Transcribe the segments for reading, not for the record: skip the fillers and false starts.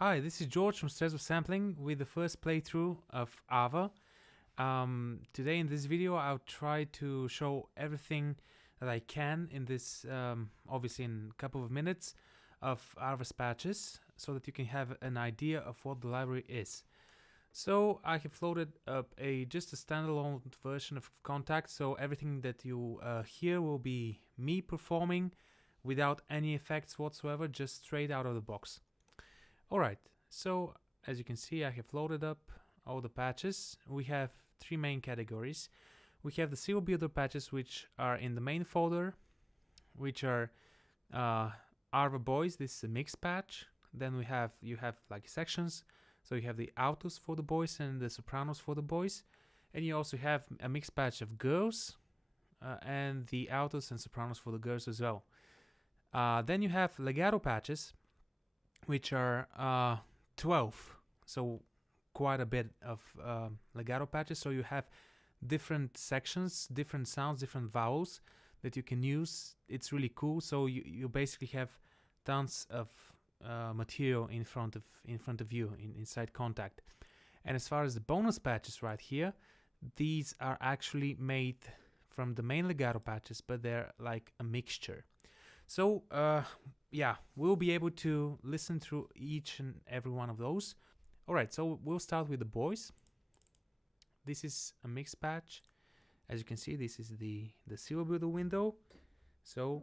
Hi, this is George from Strezov Sampling with the first playthrough of Arva. Today in this video I'll try to show everything that I can in this, obviously in a couple of minutes, of Arva's patches, so that you can have an idea of what the library is. So I have loaded up just a standalone version of Contact, so everything that you hear will be me performing without any effects whatsoever, just straight out of the box. Alright, so as you can see I have loaded up all the patches. We have three main categories. We have the Civil Builder patches, which are in the main folder, which are Arva Boys. This is a mixed patch. Then you have like sections, so you have the altos for the boys and the sopranos for the boys, and you also have a mixed patch of girls and the altos and sopranos for the girls as well. Then you have Legato patches, which are 12, so quite a bit of legato patches. So you have different sections, different sounds, different vowels that you can use. It's really cool. So you basically have tons of material in front of you inside Contact. And as far as the bonus patches right here, these are actually made from the main legato patches, but they're like a mixture. So yeah, we'll be able to listen through each and every one of those. Alright, so we'll start with the boys. This is a mixed patch. As you can see, this is the Civil Builder window. So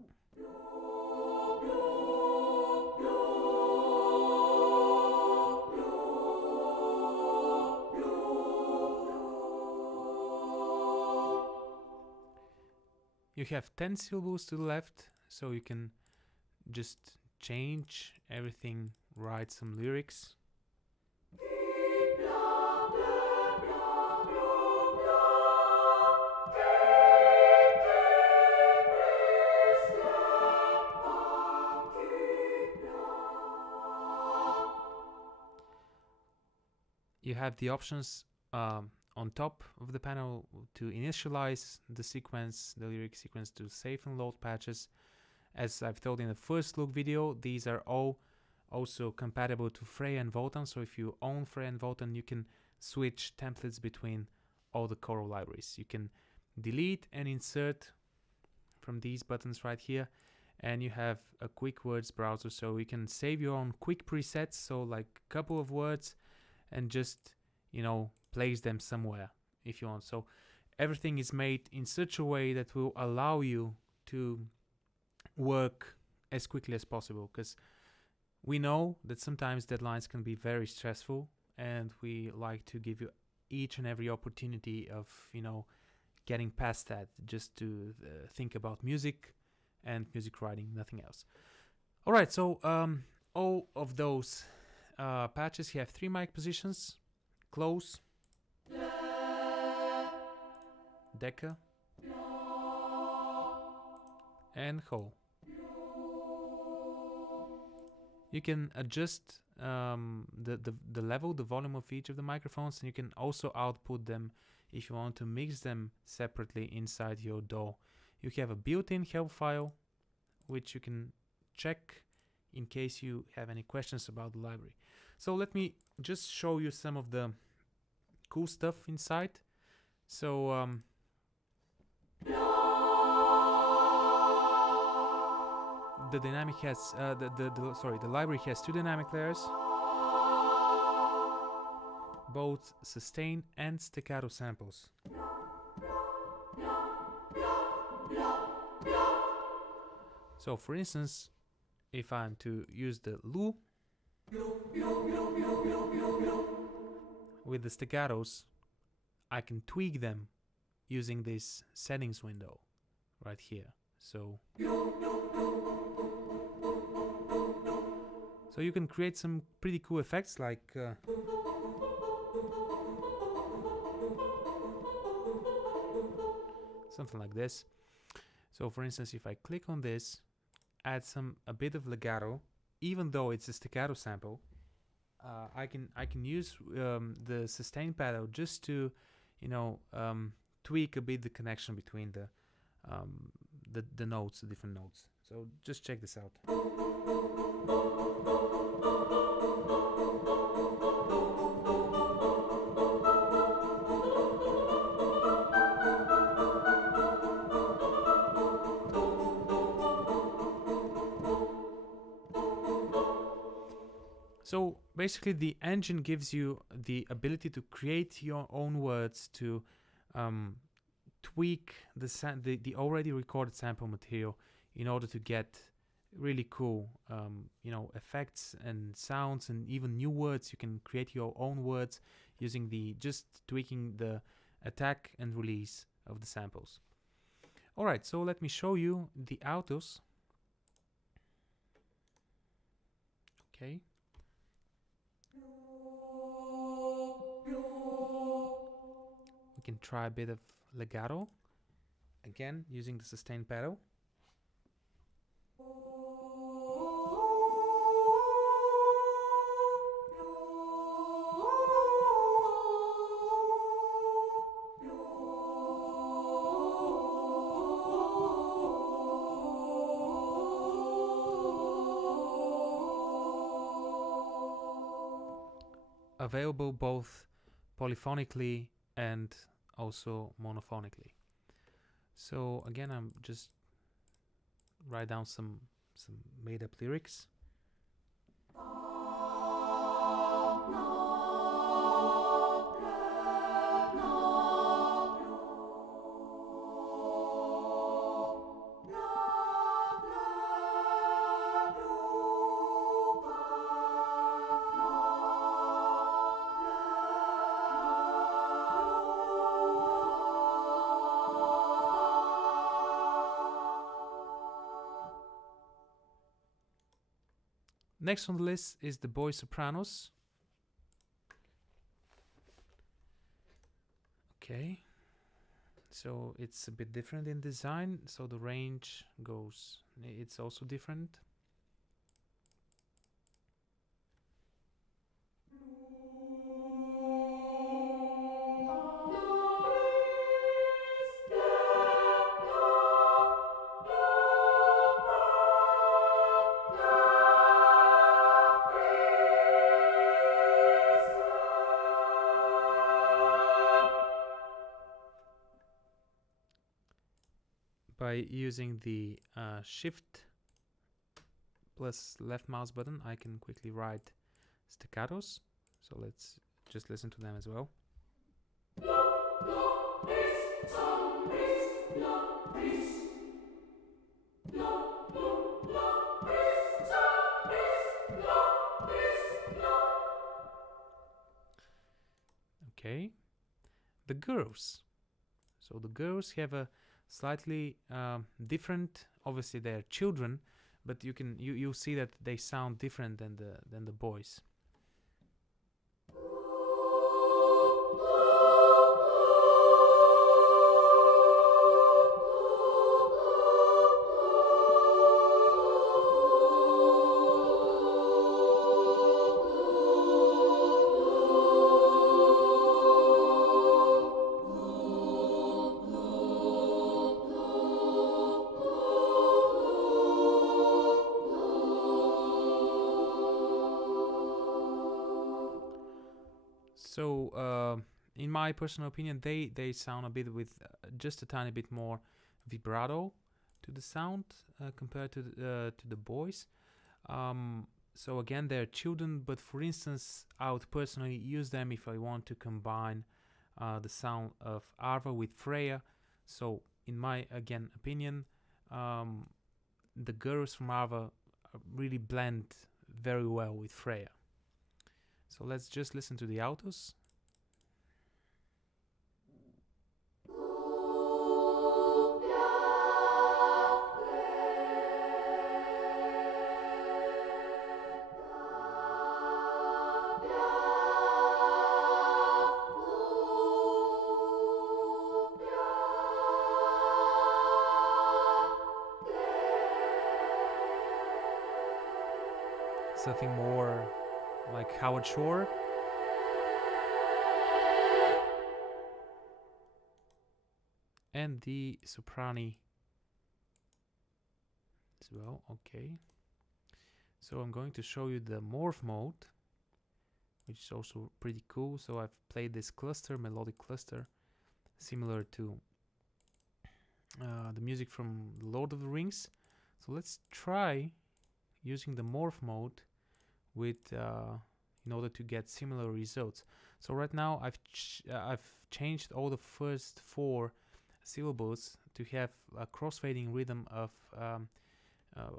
you have 10 syllables to the left, so you can just change everything, write some lyrics. You have the options on top of the panel to initialize the sequence, the lyric sequence, to save and load patches. As I've told in the first look video, these are all also compatible to Freya and Wotan, so if you own Freya and Wotan, you can switch templates between all the choral libraries. You can delete and insert from these buttons right here, and you have a quick words browser, so you can save your own quick presets, so like a couple of words, and just, you know, place them somewhere if you want. So everything is made in such a way that will allow you to work as quickly as possible, because we know that sometimes deadlines can be very stressful, and we like to give you each and every opportunity of, you know, getting past that, just to think about music and music writing, nothing else. All right, so all of those patches have three mic positions: close, Decca, and Ho. You can adjust the level, the volume of each of the microphones, and you can also output them if you want to mix them separately inside your DAW. You have a built-in help file, which you can check in case you have any questions about the library. So let me just show you some of the cool stuff inside. So the dynamic has the library has two dynamic layers, both sustain and staccato samples. So for instance, if I'm to use the Lu with the staccatos, I can tweak them using this settings window right here. So you can create some pretty cool effects, like something like this. So for instance, if I click on this, add a bit of legato, even though it's a staccato sample, I can use the sustain pedal just to, you know, tweak a bit the connection between the notes, the different notes. So just check this out. So basically, the engine gives you the ability to create your own words, to tweak the already recorded sample material in order to get really cool, effects and sounds, and even new words. You can create your own words using just tweaking the attack and release of the samples. All right, so let me show you the autos. Okay. We can try a bit of legato, again using the sustain pedal. Available both polyphonically and also monophonically. So again, I'm just write down some made up lyrics. Next on the list is the boy sopranos. Okay, so it's a bit different in design, so the range goes, it's also different. By using the shift plus left mouse button, I can quickly write staccatos. So let's just listen to them as well. Okay, the girls. So the girls have a slightly different. Obviously, they are children, but you see that they sound different than the boys. So, in my personal opinion, they sound a bit with just a tiny bit more vibrato to the sound compared to the boys. So again, they're children, but for instance, I would personally use them if I want to combine the sound of Arva with Freya. So, in my opinion, the girls from Arva really blend very well with Freya. So let's just listen to the autos. Something more like Howard Shore. And the soprani as well. Okay. So I'm going to show you the Morph Mode, which is also pretty cool. So I've played this cluster, melodic cluster, similar to the music from Lord of the Rings. So let's try using the Morph Mode with in order to get similar results. So right now I've changed all the first 4 syllables to have a crossfading rhythm of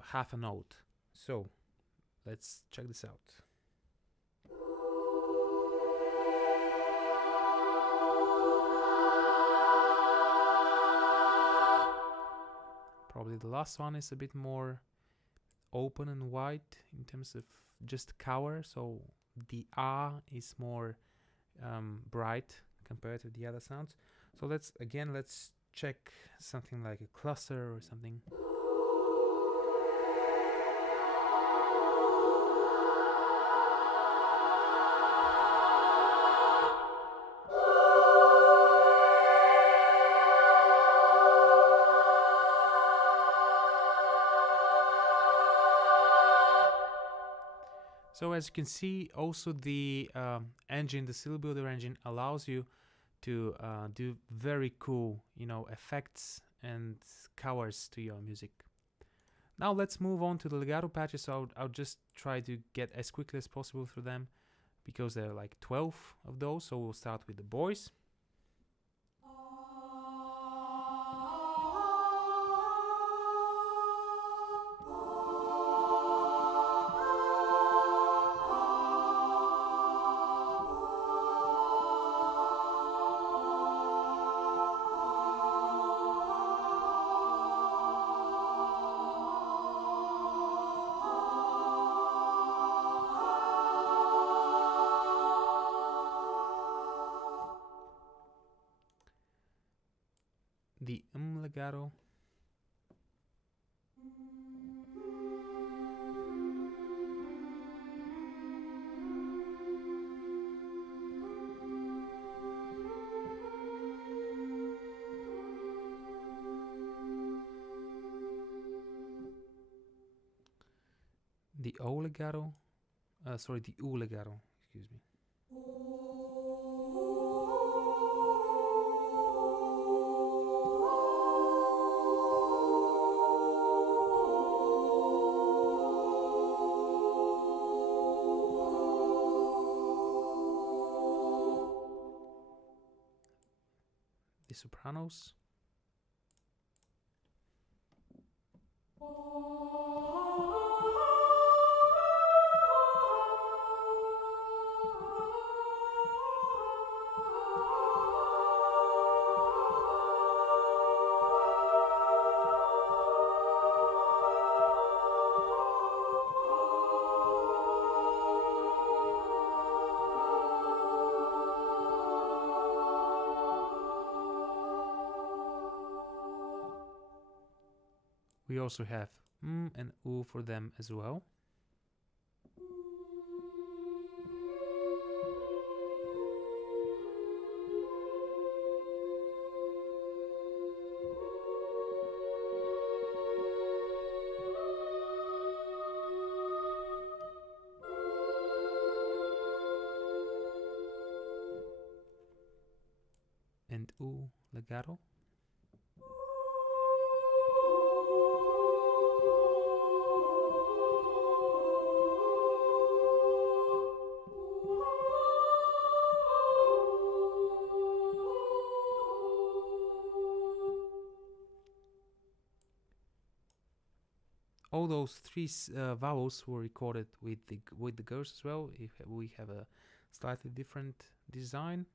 half a note. So let's check this out. Probably the last one is a bit more open and wide in terms of just cover, so the ah is more bright compared to the other sounds. So let's check something like a cluster or something. So as you can see, also the engine, the syllable builder engine, allows you to do very cool, effects and covers to your music. Now let's move on to the legato patches. So I'll just try to get as quickly as possible through them, because there are like 12 of those. So we'll start with the boys. The legato. The O legato. Sorry, the U legato. Excuse me. The sopranos. We also have and U for them as well. And U legato. All those 3 vowels were recorded with the girls as well. If we have a slightly different design.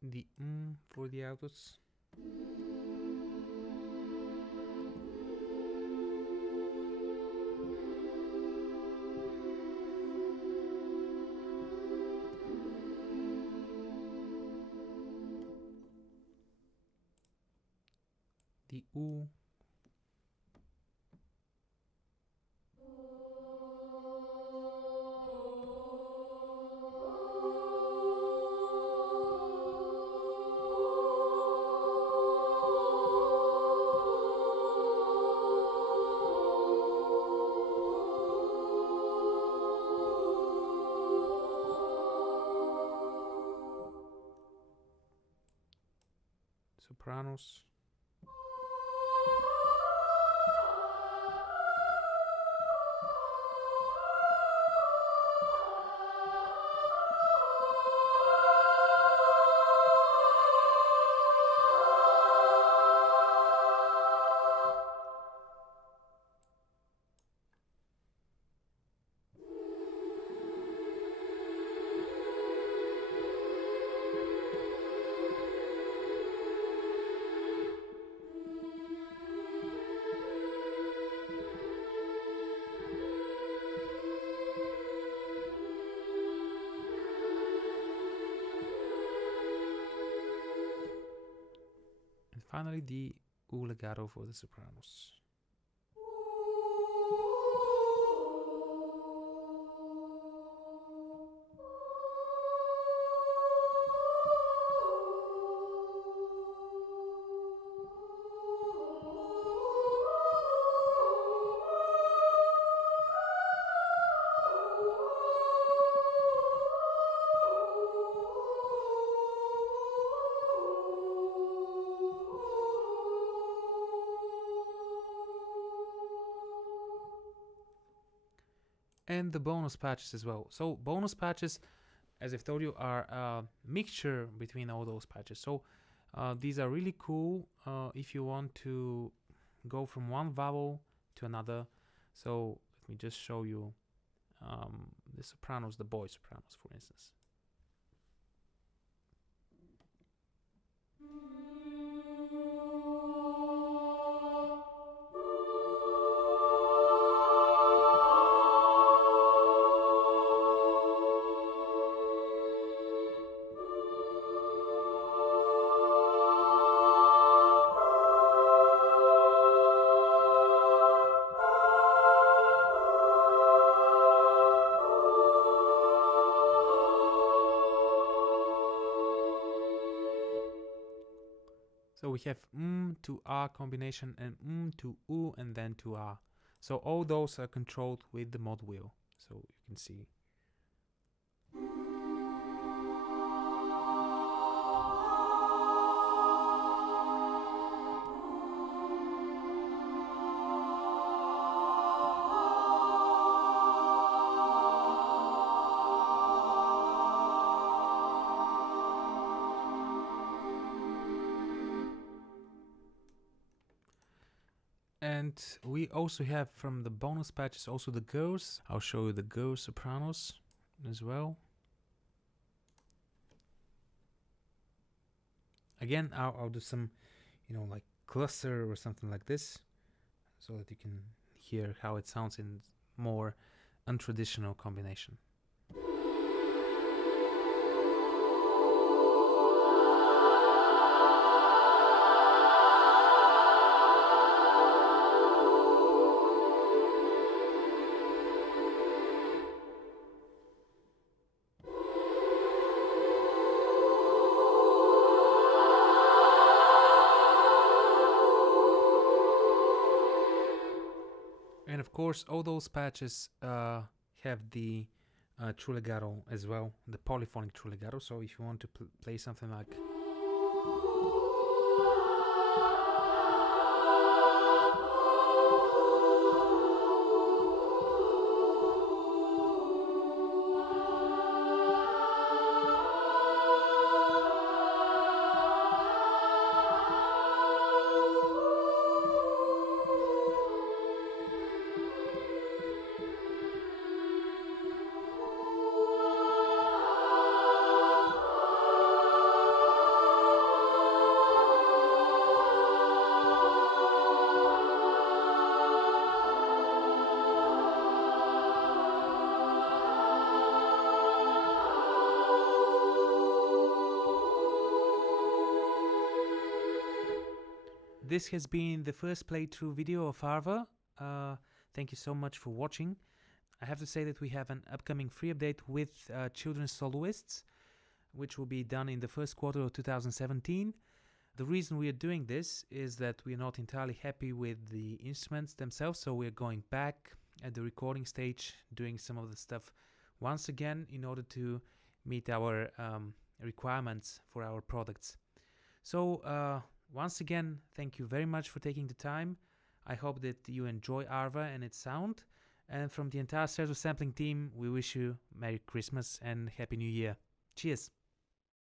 The for the altos. The U. sopranos. Finally, the legato for the sopranos. And the bonus patches as well. So bonus patches, as I've told you, are a mixture between all those patches. So these are really cool if you want to go from one vowel to another. So let me just show you the sopranos, the boy sopranos, for instance. So we have to R combination and to U and then to R. So all those are controlled with the mod wheel. So you can see. And we also have from the bonus patches also the girls. I'll show you the girl sopranos as well. Again, I'll do some, like cluster or something like this, so that you can hear how it sounds in more untraditional combination. And of course, all those patches have the true legato as well, the polyphonic true legato. So if you want to play something like this has been the first playthrough video of Arva. Thank you so much for watching. I have to say that we have an upcoming free update with children's soloists, which will be done in the first quarter of 2017. The reason we are doing this is that we are not entirely happy with the instruments themselves, so we are going back at the recording stage, doing some of the stuff once again in order to meet our requirements for our products. So once again, thank you very much for taking the time. I hope that you enjoy Arva and its sound. And from the entire Strezov sampling team, we wish you Merry Christmas and Happy New Year. Cheers!